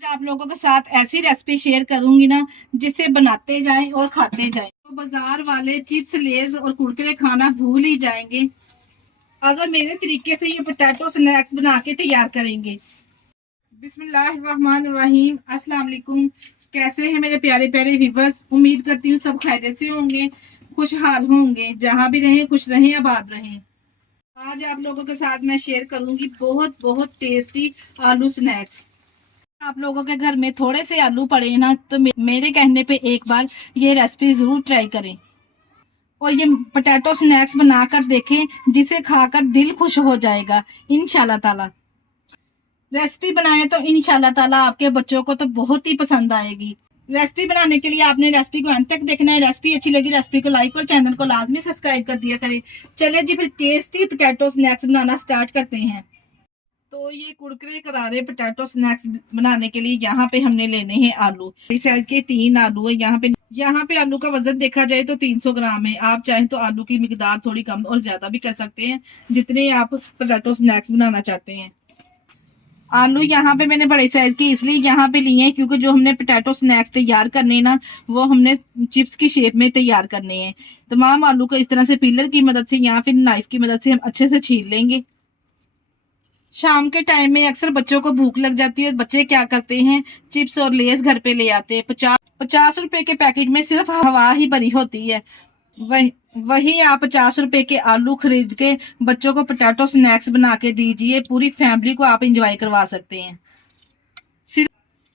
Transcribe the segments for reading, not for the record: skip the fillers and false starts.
आज आप लोगों के साथ ऐसी रेसिपी शेयर करूंगी ना जिसे बनाते जाएं और खाते जाएं। तो बाजार वाले चिप्स लेज और कुरकुरे खाना भूल ही जाएंगे अगर मेरे तरीके से ये पोटैटो स्नैक्स बना के तैयार करेंगे। बिस्मिल्लाहिर्रहमानिर्रहीम, अस्सलाम वालेकुम। कैसे हैं मेरे प्यारे प्यारे व्यूअर्स? उम्मीद करती हूँ सब खैरियत से होंगे, खुशहाल होंगे, जहाँ भी रहें खुश रहें, आबाद रहें। आज आप लोगों के साथ मैं शेयर करूंगी बहुत बहुत टेस्टी आलू स्नैक्स। आप लोगों के घर में थोड़े से आलू पड़े ना तो मेरे कहने पे एक बार ये रेसिपी जरूर ट्राई करें और ये पोटैटो स्नैक्स बनाकर देखें जिसे खाकर दिल खुश हो जाएगा इंशाल्लाह ताला। रेसिपी बनाएं तो इंशाल्लाह ताला आपके बच्चों को तो बहुत ही पसंद आएगी। रेसिपी बनाने के लिए आपने रेसिपी को अंत तक देखना है। रेसिपी अच्छी लगी रेसिपी को लाइक और चैनल को लाजमी सब्सक्राइब कर दिया करें। चले जी फिर टेस्टी पोटैटो स्नैक्स बनाना स्टार्ट करते हैं। तो ये कुरकुरे करारे पोटैटो स्नैक्स बनाने के लिए यहाँ पे हमने लेने हैं आलू। इस साइज के 3 आलू है। यहाँ पे आलू का वजन देखा जाए तो 300 ग्राम है। आप चाहें तो आलू की मिकदार थोड़ी कम और ज्यादा भी कर सकते हैं जितने आप पोटैटो स्नैक्स बनाना चाहते हैं। आलू यहाँ पे मैंने बड़े साइज की इसलिए यहाँ पे लिए हैं क्योंकि जो हमने पोटैटो स्नैक्स तैयार करने हैं ना वो हमने चिप्स की शेप में तैयार करने हैं। तमाम आलू को इस तरह से पीलर की मदद से या फिर नाइफ की मदद से हम अच्छे से छील लेंगे। शाम के टाइम में अक्सर बच्चों को भूख लग जाती है। बच्चे क्या करते हैं, चिप्स और लेस घर पे ले आते हैं। 50 रुपए के पैकेट में सिर्फ हवा ही भरी होती है। वही आप 50 रुपए के आलू खरीद के बच्चों को पोटैटो स्नैक्स बना के दीजिए, पूरी फैमिली को आप इंजॉय करवा सकते हैं।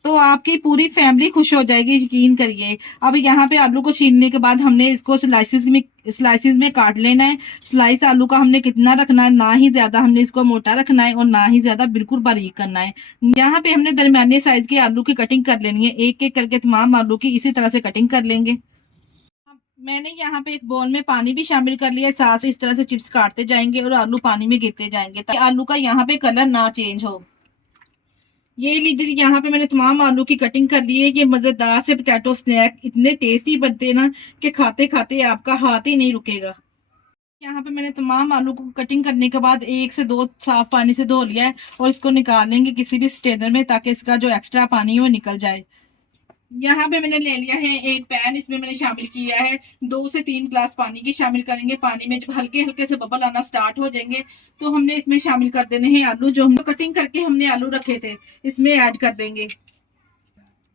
तो आपकी पूरी फैमिली खुश हो जाएगी, यकीन करिए। अब यहाँ पे आलू को छीलने के बाद हमने इसको स्लाइसिस में काट लेना है। स्लाइस आलू का हमने कितना रखना है, ना ही ज्यादा हमने इसको मोटा रखना है और ना ही ज्यादा बिल्कुल बारीक करना है। यहाँ पे हमने दरमियाने साइज के आलू की कटिंग कर लेनी है। एक एक करके तमाम आलू की इसी तरह से कटिंग कर लेंगे। मैंने यहाँ पे एक बोल में पानी भी शामिल कर लिया है। साथ से इस तरह से चिप्स काटते जाएंगे और आलू पानी में गिरते जाएंगे ताकि आलू का यहाँ पे कलर ना चेंज हो। ये लीजिए, यहाँ पे मैंने तमाम आलू की कटिंग कर ली है। ये मजेदार से पोटैटो स्नैक इतने टेस्टी बनते हैं ना कि खाते खाते आपका हाथ ही नहीं रुकेगा। यहाँ पे मैंने तमाम आलू को कटिंग करने के बाद 1 से 2 साफ पानी से धो लिया है और इसको निकाल लेंगे किसी भी स्ट्रेनर में ताकि इसका जो एक्स्ट्रा पानी है वो निकल जाए। यहाँ पे मैंने ले लिया है एक पैन। इसमें मैंने शामिल किया है 2 से 3 ग्लास पानी की शामिल करेंगे। पानी में जब हल्के हल्के से बबल आना स्टार्ट हो जाएंगे तो हमने इसमें शामिल कर देने हैं आलू। जो हम कटिंग करके हमने आलू रखे थे इसमें ऐड कर देंगे।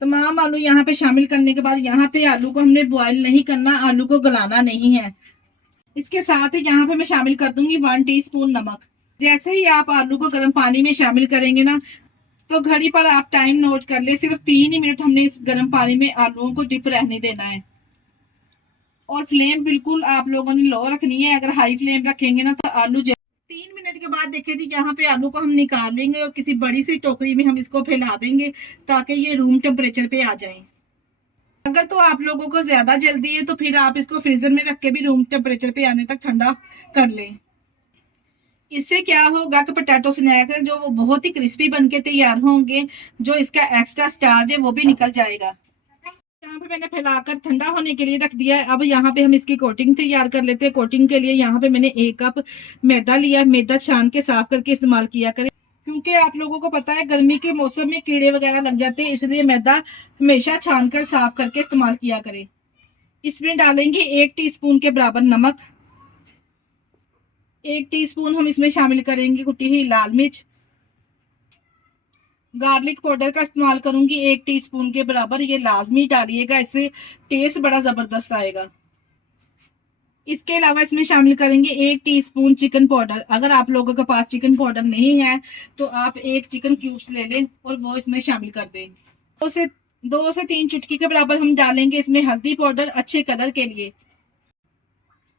तमाम आलू यहाँ पे शामिल करने के बाद यहाँ पे आलू को हमने बॉयल नहीं करना, आलू को गलाना नहीं है। इसके साथ ही यहाँ पे मैं शामिल कर दूंगी 1 टीस्पून नमक। जैसे ही आप आलू को गर्म पानी में शामिल करेंगे ना तो घड़ी पर आप टाइम नोट कर ले, सिर्फ 3 ही मिनट हमने इस गर्म पानी में आलूओं को डिप रहने देना है। और फ्लेम बिल्कुल आप लोगों ने लो रखनी है। अगर हाई फ्लेम रखेंगे ना तो आलू 3 मिनट के बाद देखिए जी, यहाँ पे आलू को हम निकाल लेंगे और किसी बड़ी सी टोकरी में हम इसको फैला देंगे ताकि ये रूम टेम्परेचर पे आ जाए। अगर तो आप लोगों को ज्यादा जल्दी है तो फिर आप इसको फ्रीजर में रख के भी रूम टेम्परेचर पे आने तक ठंडा कर लें। इससे क्या होगा कि पोटैटो स्नैक है जो वो बहुत ही क्रिस्पी बनके तैयार होंगे। जो इसका एक्स्ट्रा स्टार्च है वो भी निकल जाएगा। यहाँ पे मैंने फैलाकर ठंडा होने के लिए रख दिया है। अब यहाँ पे हम इसकी कोटिंग तैयार कर लेते हैं। कोटिंग के लिए यहाँ पे मैंने 1 कप मैदा लिया है। मैदा छान के साफ करके इस्तेमाल किया करें क्योंकि आप लोगों को पता है गर्मी के मौसम में कीड़े वगैरह लग जाते हैं, इसलिए मैदा हमेशा छान कर साफ करके इस्तेमाल किया करें। इसमें डालेंगे 1 टीस्पून के बराबर नमक। 1 टीस्पून हम इसमें शामिल करेंगे कुटी हुई लाल मिर्च। गार्लिक पाउडर का इस्तेमाल करूंगी 1 टीस्पून के बराबर। ये लाजमी डालिएगा, इससे टेस्ट बड़ा जबरदस्त आएगा। इसके अलावा इसमें शामिल करेंगे 1 टीस्पून चिकन पाउडर। अगर आप लोगों के पास चिकन पाउडर नहीं है तो आप 1 चिकन क्यूब्स ले लें और वो इसमें शामिल कर दें। 2 से 3 चुटकी के बराबर हम डालेंगे इसमें हल्दी पाउडर अच्छे कलर के लिए।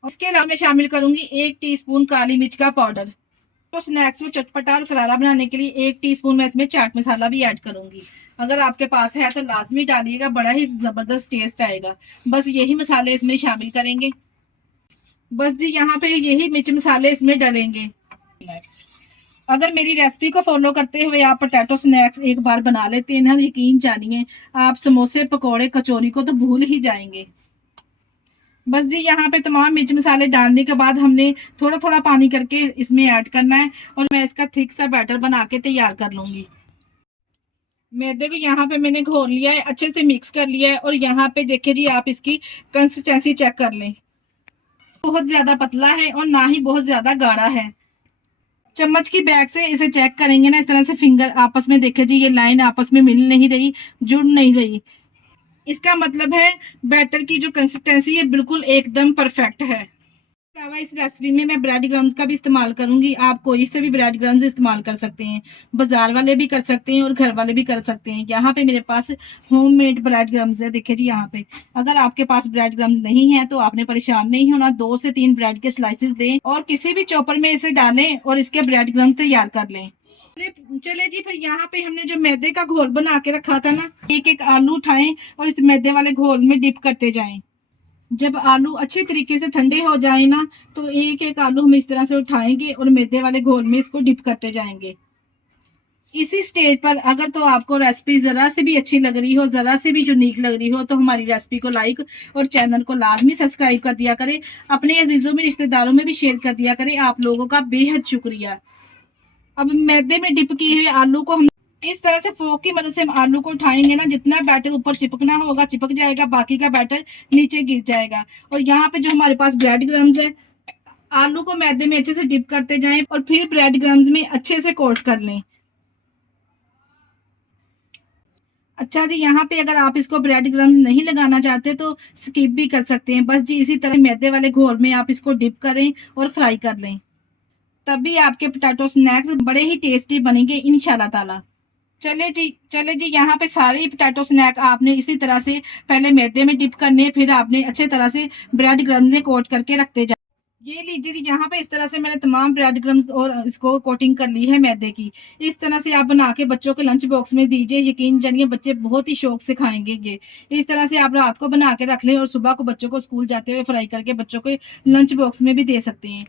उसके अलावा मैं शामिल करूंगी 1 टीस्पून काली मिर्च का पाउडर। तो स्नैक्स को चटपटा और करारा बनाने के लिए 1 टीस्पून मैं इसमें चाट मसाला भी ऐड करूंगी। अगर आपके पास है तो लाजमी डालिएगा, बड़ा ही जबरदस्त टेस्ट आएगा। बस यही मसाले इसमें शामिल करेंगे। बस जी, यहाँ पे यही मिर्च मसाले इसमें डालेंगे। अगर मेरी रेसिपी को फॉलो करते हुए आप पोटैटो स्नैक्स एक बार बना लेते हैं ना, यकीन जानिए आप समोसे पकौड़े कचौरी को तो भूल ही जाएंगे। बस जी, यहाँ पे तमाम मिर्च मसाले डालने के बाद हमने थोड़ा थोड़ा पानी करके इसमें ऐड करना है और मैं इसका थिक सा बैटर बना के तैयार कर लूंगी। मैदे को यहाँ पे मैंने घोल लिया है, अच्छे से मिक्स कर लिया है। और यहाँ पे देखिए जी, आप इसकी कंसिस्टेंसी चेक कर लें। बहुत ज्यादा पतला है और ना ही बहुत ज्यादा गाढ़ा है। चम्मच की बैग से इसे चेक करेंगे ना, इस तरह से फिंगर आपस में देखे जी, ये लाइन आपस में मिल नहीं रही, जुड़ नहीं रही। इसका मतलब है बैटर की जो कंसिस्टेंसी है बिल्कुल एकदम परफेक्ट है। अलावा इस रेसिपी में मैं ब्रेड क्रम्स का भी इस्तेमाल करूंगी। आप कोई से भी ब्रेड क्रम्स इस्तेमाल कर सकते हैं, बाजार वाले भी कर सकते हैं और घर वाले भी कर सकते हैं। यहाँ पे मेरे पास होममेड ब्रेड क्रम्स है। देखिए जी, यहाँ पे अगर आपके पास ब्रेड क्रम्स नहीं है तो आपने परेशान नहीं होना। 2 से 3 ब्रेड के स्लाइसेस लें और किसी भी चॉपर में इसे डालें और इसके ब्रेड क्रम्स तैयार कर लें। चले जी, फिर यहाँ पे हमने जो मैदे का घोल बना के रखा था ना, एक एक आलू उठाएं और इस मैदे वाले घोल में डिप करते जाएं। जब आलू अच्छे तरीके से ठंडे हो जाए ना, तो एक एक आलू हम इस तरह से उठाएंगे और मैदे वाले घोल में इसको डिप करते जाएंगे। इसी स्टेज पर अगर तो आपको रेसिपी जरा से भी अच्छी लग रही हो, जरा से भी यूनिक लग रही हो, तो हमारी रेसिपी को लाइक और चैनल को लाजमी सब्सक्राइब कर दिया करें। अपने अजीजों में, रिश्तेदारों में भी शेयर कर दिया करें। आप लोगों का बेहद शुक्रिया। अब मैदे में डिप किए हुए आलू को हम इस तरह से फोक की मदद से हम आलू को उठाएंगे ना, जितना बैटर ऊपर चिपकना होगा चिपक जाएगा, बाकी का बैटर नीचे गिर जाएगा। और यहाँ पे जो हमारे पास ब्रेड क्रम्स है, आलू को मैदे में अच्छे से डिप करते जाएं और फिर ब्रेड क्रम्स में अच्छे से कोट कर लें। अच्छा जी, यहाँ पे अगर आप इसको ब्रेड क्रम्स नहीं लगाना चाहते तो स्किप भी कर सकते हैं। बस जी इसी तरह मैदे वाले घोल में आप इसको डिप करें और फ्राई कर लें, तभी आपके पोटैटो स्नैक्स बड़े ही टेस्टी बनेंगे इंशाल्लाह ताला। चले जी, यहाँ पे सारे पोटैटो स्नैक आपने इसी तरह से पहले मैदे में डिप करने, फिर आपने अच्छे तरह से ब्रेड क्रम्स में कोट करके रखते जा। ये लीजिए जी, यहाँ पे इस तरह से मैंने तमाम ब्रेड क्रम्स और इसको कोटिंग कर ली है मैदे की। इस तरह से आप बना के बच्चों के लंच बॉक्स में दीजिए, यकीन जानिए बच्चे बहुत ही शौक से खाएंगे ये। इस तरह से आप रात को बना के रख लें और सुबह को बच्चों को स्कूल जाते हुए फ्राई करके बच्चों के लंच बॉक्स में भी दे सकते हैं।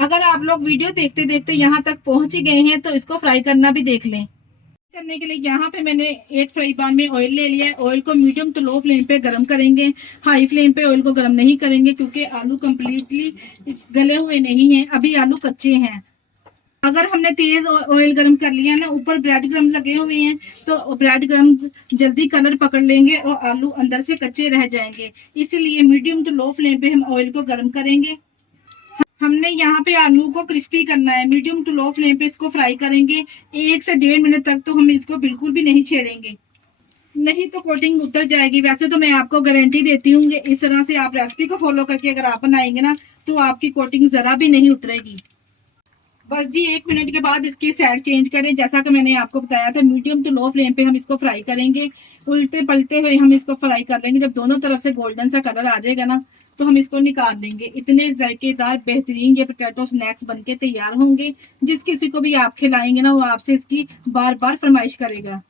अगर आप लोग वीडियो देखते देखते यहाँ तक पहुंच ही गए हैं तो इसको फ्राई करना भी देख लें। करने के लिए यहाँ पे मैंने एक फ्राई पैन में ऑयल ले लिया है। ऑयल को मीडियम टू लो फ्लेम पे गरम करेंगे। हाई फ्लेम पे ऑयल को गरम नहीं करेंगे क्योंकि आलू कंप्लीटली गले हुए नहीं हैं, अभी आलू कच्चे हैं। अगर हमने तेज ऑयल गरम कर लिया ना, ऊपर ब्रेड क्रम्स लगे हुए हैं, तो ब्रेड क्रम्स जल्दी कलर पकड़ लेंगे और आलू अंदर से कच्चे रह जाएंगे। इसीलिए मीडियम टू लो फ्लेम पे हम ऑयल को गरम करेंगे। हमने यहाँ पे आलू को क्रिस्पी करना है, मीडियम टू लो फ्लेम पे इसको फ्राई करेंगे 1 से 1.5 मिनट तक। तो हम इसको बिल्कुल भी नहीं छेड़ेंगे, नहीं तो कोटिंग उतर जाएगी। वैसे तो मैं आपको गारंटी देती हूँ कि इस तरह से आप रेसिपी को फॉलो करके अगर आप बनाएंगे ना, तो आपकी कोटिंग जरा भी नहीं उतरेगी। बस जी 1 मिनट के बाद इसकी साइड चेंज करें। जैसा कि मैंने आपको बताया था, मीडियम टू लो फ्लेम पे हम इसको फ्राई करेंगे। उल्टे पलटे हुए हम इसको फ्राई कर लेंगे। जब दोनों तरफ से गोल्डन सा कलर आ जाएगा ना, तो हम इसको निकाल लेंगे। इतने जायकेदार बेहतरीन ये पोटैटो स्नैक्स बनके तैयार होंगे। जिस किसी को भी आप खिलाएंगे ना, वो आपसे इसकी बार बार फरमाइश करेगा।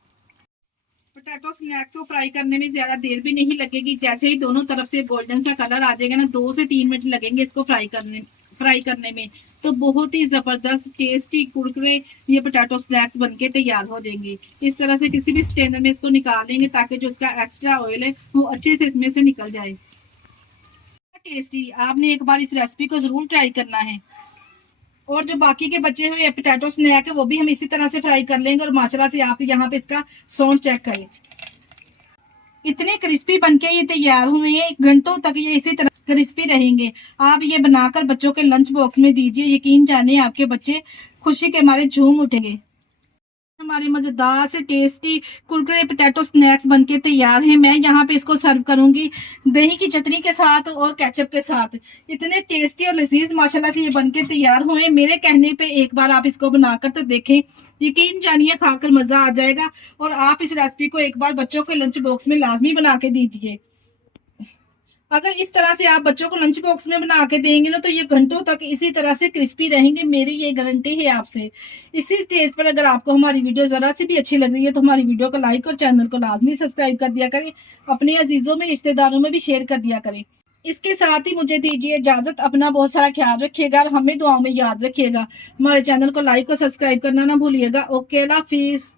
पोटैटो स्नैक्स को फ्राई करने में ज्यादा देर भी नहीं लगेगी। जैसे ही दोनों तरफ से गोल्डन सा कलर आ जाएगा ना, 2 से 3 मिनट लगेंगे इसको फ्राई करने में। तो बहुत ही जबरदस्त टेस्टी कुरकुरे ये पोटैटो स्नैक्स बनके तैयार हो जाएंगे। इस तरह से किसी भी स्ट्रेनर में इसको निकाल लेंगे ताकि जो इसका एक्स्ट्रा ऑयल है वो अच्छे से इसमें से निकल जाए। टेस्टी, आपने एक बार इस रेसिपी को जरूर ट्राई करना है। और जो बाकी के बचे हुए पोटैटो स्नैक है वो भी हम इसी तरह से फ्राई कर लेंगे। और माशाल्लाह से आप यहाँ पे इसका साउंड चेक करें, इतने क्रिस्पी बनके ये तैयार हुए हैं। घंटों तक ये इसी तरह क्रिस्पी रहेंगे। आप ये बनाकर बच्चों के लंच बॉक्स में दीजिए, यकीन जानिए आपके बच्चे खुशी के मारे झूम उठेंगे। हमारे मजेदार से टेस्टी कुरकुरे पोटैटो स्नैक्स बनके तैयार हैं। मैं यहाँ पे इसको सर्व करूंगी दही की चटनी के साथ और केचप के साथ। इतने टेस्टी और लजीज माशाल्लाह से ये बनके तैयार हुए। मेरे कहने पे एक बार आप इसको बनाकर तो देखें, यकीन जानिए खाकर मजा आ जाएगा। और आप इस रेसिपी को एक बार बच्चों के लंच बॉक्स में लाजमी बना के दीजिए। अगर इस तरह से आप बच्चों को लंच बॉक्स में बना के देंगे ना, तो ये घंटों तक इसी तरह से क्रिस्पी रहेंगे। मेरी ये गारंटी है आपसे। इसी स्टेज पर अगर आपको हमारी वीडियो जरा सी भी अच्छी लग रही है तो हमारी वीडियो को लाइक और चैनल को लाजमी सब्सक्राइब कर दिया करें। अपने अजीजों में, रिश्तेदारों में भी शेयर कर दिया करें। इसके साथ ही मुझे दीजिए इजाजत। अपना बहुत सारा ख्याल रखिएगा और हमें दुआओं में याद रखिएगा। हमारे चैनल को लाइक और सब्सक्राइब करना ना भूलिएगा। ओके, अल्लाह हाफिज।